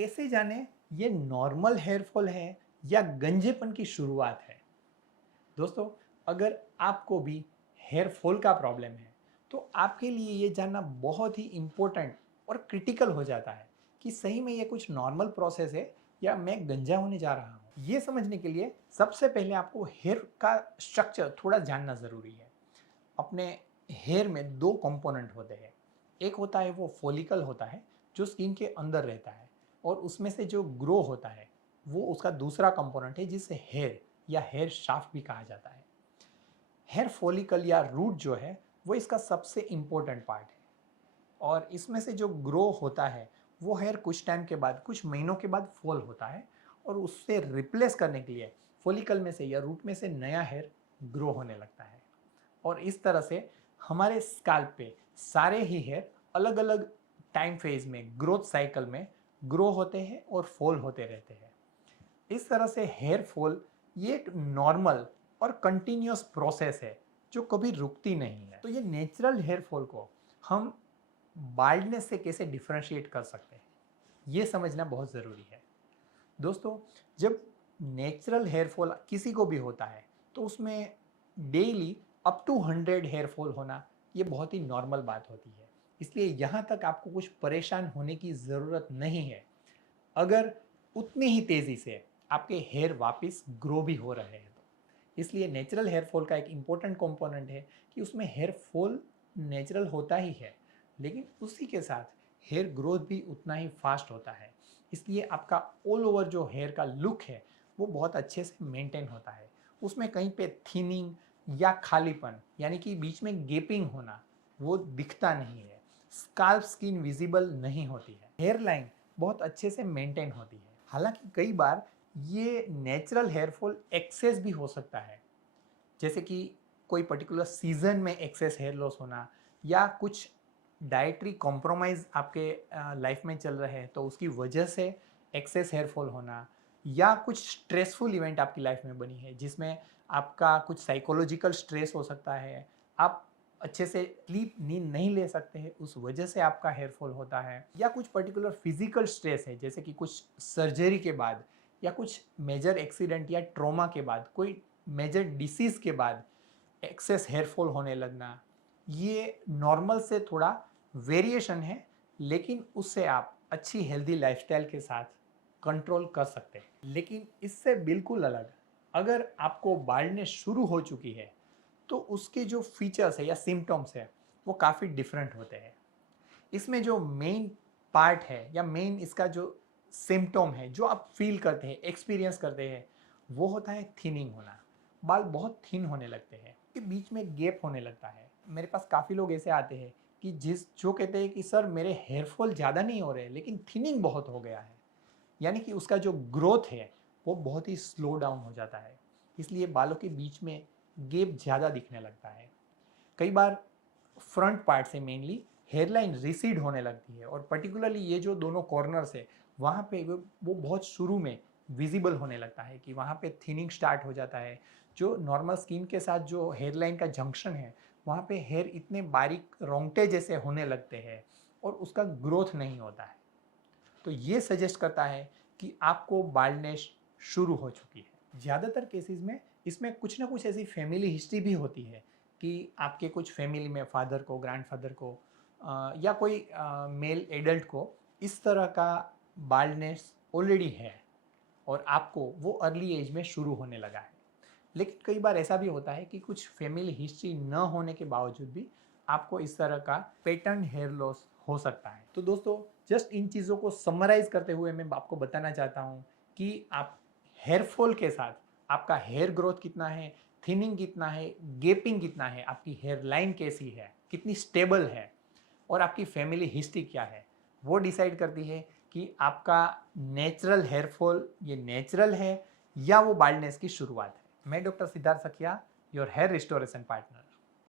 कैसे जाने ये नॉर्मल हेयर फॉल है या गंजेपन की शुरुआत है। दोस्तों, अगर आपको भी हेयर फॉल का प्रॉब्लम है तो आपके लिए ये जानना बहुत ही इम्पोर्टेंट और क्रिटिकल हो जाता है कि सही में ये कुछ नॉर्मल प्रोसेस है या मैं गंजा होने जा रहा हूँ। ये समझने के लिए सबसे पहले आपको हेयर का स्ट्रक्चर थोड़ा जानना ज़रूरी है। अपने हेयर में दो कंपोनेंट होते हैं। एक होता है वो फॉलिकल होता है जो स्किन के अंदर रहता है, और उसमें से जो ग्रो होता है वो उसका दूसरा कंपोनेंट है जिसे हेयर या हेयर शाफ्ट भी कहा जाता है। हेयर फॉलिकल या रूट जो है वो इसका सबसे इम्पोर्टेंट पार्ट है, और इसमें से जो ग्रो होता है वो हेयर कुछ टाइम के बाद, कुछ महीनों के बाद फॉल होता है, और उससे रिप्लेस करने के लिए फॉलिकल में से या रूट में से नया हेयर ग्रो होने लगता है। और इस तरह से हमारे स्कैल्प पे सारे ही हेयर अलग अलग टाइम फेज में, ग्रोथ साइकिल में ग्रो होते हैं और फॉल होते रहते हैं। इस तरह से हेयर फॉल ये एक नॉर्मल और कंटिन्यूस प्रोसेस है जो कभी रुकती नहीं है। तो ये नेचुरल हेयर फॉल को हम बाल्डनेस से कैसे डिफरेंशिएट कर सकते हैं, ये समझना बहुत ज़रूरी है। दोस्तों, जब नेचुरल हेयर फॉल किसी को भी होता है तो उसमें daily up to 100 hair fall होना ये बहुत ही नॉर्मल बात होती है। इसलिए यहाँ तक आपको कुछ परेशान होने की ज़रूरत नहीं है अगर उतनी ही तेज़ी से आपके हेयर वापस ग्रो भी हो रहे हैं तो। इसलिए नेचुरल हेयर फॉल का एक इम्पोर्टेंट कंपोनेंट है कि उसमें हेयर फॉल नेचुरल होता ही है, लेकिन उसी के साथ हेयर ग्रोथ भी उतना ही फास्ट होता है। इसलिए आपका ऑल ओवर जो हेयर का लुक है वो बहुत अच्छे से मेंटेन होता है। उसमें कहीं पे थिनिंग या खालीपन यानी कि बीच में गेपिंग होना वो दिखता नहीं है। स्काल्प स्किन विजिबल नहीं होती है। हेयर लाइन बहुत अच्छे से मेंटेन होती है। हालांकि कई बार ये नेचुरल हेयर फॉल एक्सेस भी हो सकता है, जैसे कि कोई पर्टिकुलर सीजन में एक्सेस हेयर लॉस होना, या कुछ डाइटरी कॉम्प्रोमाइज़ आपके लाइफ में चल रहे हैं तो उसकी वजह से एक्सेस हेयर फॉल होना, या कुछ स्ट्रेसफुल इवेंट आपकी लाइफ में बनी है जिसमें आपका कुछ साइकोलॉजिकल स्ट्रेस हो सकता है, आप अच्छे से स्लीप नींद नहीं ले सकते हैं, उस वजह से आपका हेयर फॉल होता है, या कुछ पर्टिकुलर फिजिकल स्ट्रेस है जैसे कि कुछ सर्जरी के बाद या कुछ मेजर एक्सीडेंट या ट्रॉमा के बाद, कोई मेजर डिसीज़ के बाद एक्सेस हेयर फॉल होने लगना। ये नॉर्मल से थोड़ा वेरिएशन है, लेकिन उससे आप अच्छी हेल्दी लाइफस्टाइल के साथ कंट्रोल कर सकते हैं। लेकिन इससे बिल्कुल अलग, अगर आपको बाल्डनेस शुरू हो चुकी है तो उसके जो फीचर्स है या सिम्टम्स है वो काफ़ी डिफरेंट होते हैं। इसमें जो मेन पार्ट है या मेन इसका जो सिम्टम है जो आप फील करते हैं, एक्सपीरियंस करते हैं, वो होता है थिनिंग होना। बाल बहुत थिन होने लगते हैं, के बीच में गैप होने लगता है। मेरे पास काफ़ी लोग ऐसे आते हैं कि जो कहते हैं कि सर मेरे हेयर फॉल ज़्यादा नहीं हो रहे लेकिन थिनिंग बहुत हो गया है, यानी कि उसका जो ग्रोथ है वो बहुत ही स्लो डाउन हो जाता है। इसलिए बालों के बीच में गैप ज़्यादा दिखने लगता है। कई बार फ्रंट पार्ट से मेनली हेयरलाइन रिसीड होने लगती है, और पर्टिकुलरली ये जो दोनों कॉर्नर्स है वहाँ पे वो बहुत शुरू में विजिबल होने लगता है कि वहाँ पे थिनिंग स्टार्ट हो जाता है। जो नॉर्मल स्किन के साथ जो हेयरलाइन का जंक्शन है वहाँ पे हेयर इतने बारीक रोंगटे जैसे होने लगते हैं और उसका ग्रोथ नहीं होता है। तो ये सजेस्ट करता है कि आपको बाल्डनेस शुरू हो चुकी है। ज़्यादातर केसेस में इसमें कुछ ना कुछ ऐसी फैमिली हिस्ट्री भी होती है कि आपके कुछ फैमिली में फादर को, ग्रैंडफादर को या कोई मेल एडल्ट को इस तरह का बाल्डनेस ऑलरेडी है और आपको वो अर्ली एज में शुरू होने लगा है। लेकिन कई बार ऐसा भी होता है कि कुछ फैमिली हिस्ट्री न होने के बावजूद भी आपको इस तरह का पैटर्न हेयर लॉस हो सकता है। तो दोस्तों, जस्ट इन चीज़ों को समराइज करते हुए मैं आपको बताना चाहता हूँ कि आप हेयर फॉल के साथ आपका हेयर ग्रोथ कितना है, थिनिंग कितना है, गेपिंग कितना है, आपकी हेयर लाइन कैसी है, कितनी स्टेबल है, और आपकी फैमिली हिस्ट्री क्या है, वो डिसाइड करती है कि आपका नेचुरल हेयर फॉल ये नेचुरल है या वो बाल्डनेस की शुरुआत है। मैं डॉक्टर सिद्धार्थ सखिया, योर हेयर रिस्टोरेशन पार्टनर।